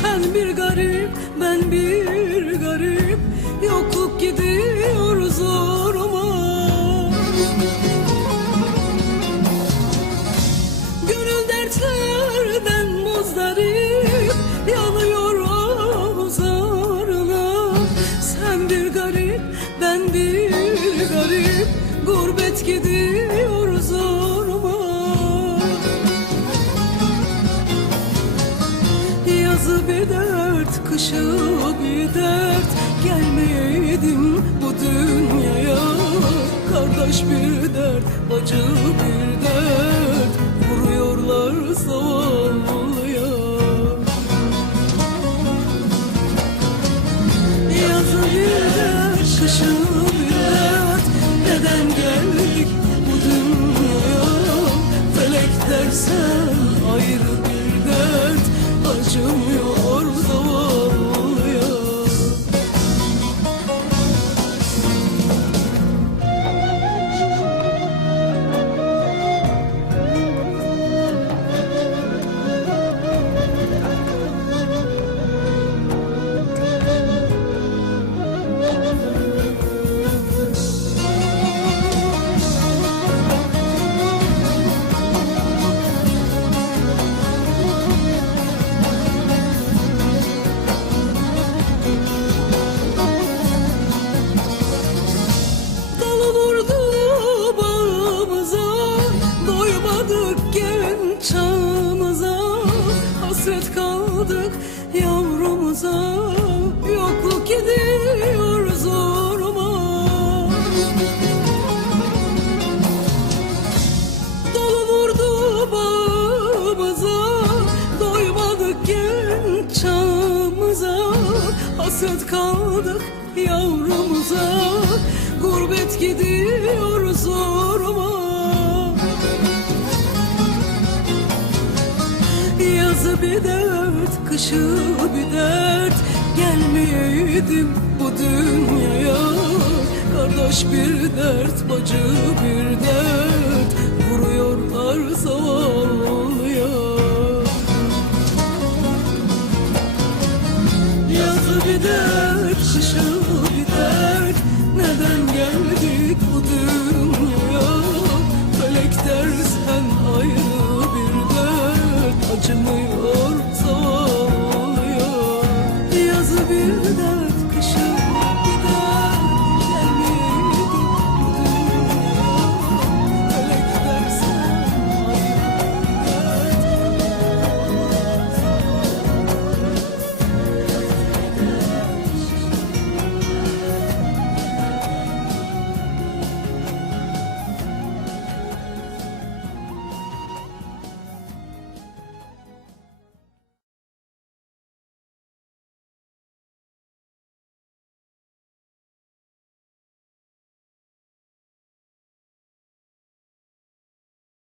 Sen bir garip, ben bir garip. Yokluk gidiyor zoruma Gönül dertlerden muzdarip Yanıyor ozarına Sen bir garip, ben bir garip. Gurbet gidiyor zoruma Yazı bir dert, kışı bir dert. Gelmeyeydim bu dünyaya. Kardeş bir dert, bacı bir dert. Vuruyorlar zavallıya Yazı bir dert, kışı bir dert. Neden geldik bu dünyaya? Felek dert Acımıyor zavallıya Hasret kaldık yavrumuza. Yokluk gidiyor zoruma. Dalı vurdu bağımıza Doymadık genç çağımıza Hasret kaldık yavrumuza Gurbet gidiyor zoruma Bir dert, kışı bir dert. Gelmeyeydim bu dünyaya. Kardeş bir dert, bacı bir dert. Vuruyorlar zavallıya. Yazı bir dert, kışı bir dert. Neden geldik bu dünyaya? Felek dersen ayrı bir dert. Acımıyor yanında